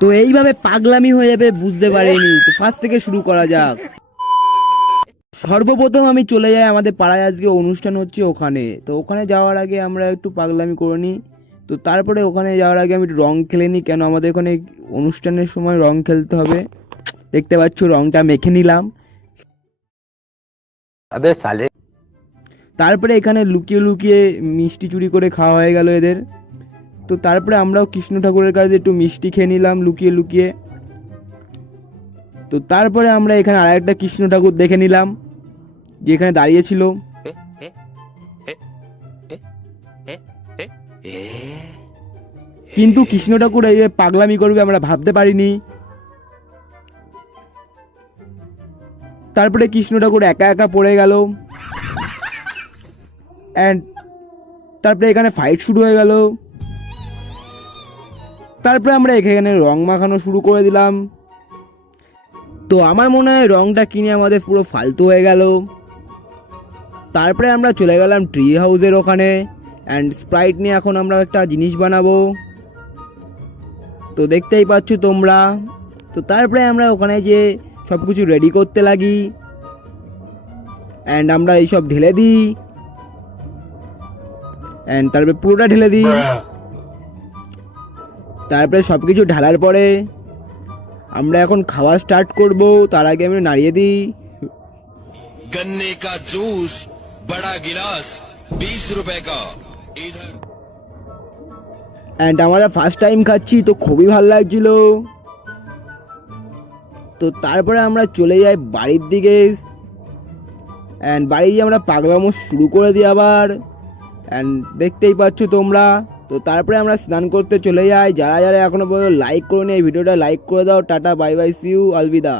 তো এইভাবে পাগলামি হয়ে যাবে বুঝতে পারিনি। তো ফার্স্ট থেকে শুরু করা যাক। সর্বপ্রথম আমি চলে যাই আমাদের পাড়ায়, আজকে অনুষ্ঠান হচ্ছে ওখানে। তো ওখানে যাওয়ার আগে আমরা একটু পাগলামি করে নিই। তো তারপরে ওখানে যাওয়ার আগে আমি একটু রং খেলে নিই, কেন আমাদের ওখানে অনুষ্ঠানের সময় রং খেলতে হবে। দেখতে পাচ্ছ রংটা মেখে নিলাম। अबे साले। তারপরে এখানে লুকিয়ে লুকিয়ে মিষ্টি চুরি করে খাওয়া হয়ে গেল এদের। তো তারপরে আমরাও কৃষ্ণ ঠাকুরের কাছে একটু মিষ্টি খেয়ে নিলাম লুকিয়ে লুকিয়ে। তো তারপরে আমরা এখানে আরেকটা কৃষ্ণ ঠাকুর দেখে নিলাম, যে এখানে দাঁড়িয়ে ছিল। কিন্তু কৃষ্ণ ঠাকুর এই পাগলামি করবে আমরা ভাবতে পারিনি। তারপরে কৃষ্ণ ঠাকুর একা একা পড়ে গেল, অ্যান্ড তারপরে এখানে ফাইট শুরু হয়ে গেল। তারপরে আমরা এখানে রং মাখানো শুরু করে দিলাম। তো আমার মনে হয় রংটা কিনে আমাদের পুরো ফালতু হয়ে গেল। তারপরে আমরা চলে গেলাম ট্রি হাউসের ওখানে, অ্যান্ড স্প্রাইট নিয়ে এখন আমরা একটা জিনিস বানাবো। তো দেখতেই পাচ্ছ তোমরা। তো তারপরে আমরা ওখানে যে সব কিছু রেডি করতে লাগি, অ্যান্ড আমরা এইসব ঢেলে দিই, অ্যান্ড তারপরে পুরোটা ঢেলে দিই। তারপরে সব কিছু ঢালার পরে আমরা এখন খাওয়া স্টার্ট করব। তার আগে আমি নাড়িয়ে দিই। गन्ने का जूस बड़ा गिलास 20 रुपए का इधर। অ্যান্ড আমরা ফার্স্ট টাইম খাচ্ছি, তো খুবই ভালো লাগছিল। তো তারপরে আমরা চলে যাই বাড়ির দিকে, অ্যান্ড বাড়ি গিয়ে আমরা পাগলামো শুরু করে দিই আবার, অ্যান্ড দেখতেই পাচ্ছ তোমরা। তো তারপরে আমরা স্নান করতে চলে যাই। যারা যারা এখনো পর্যন্ত লাইক করোনি এই ভিডিওটা লাইক করে দাও। টাটা, bye bye, see you, Alvida.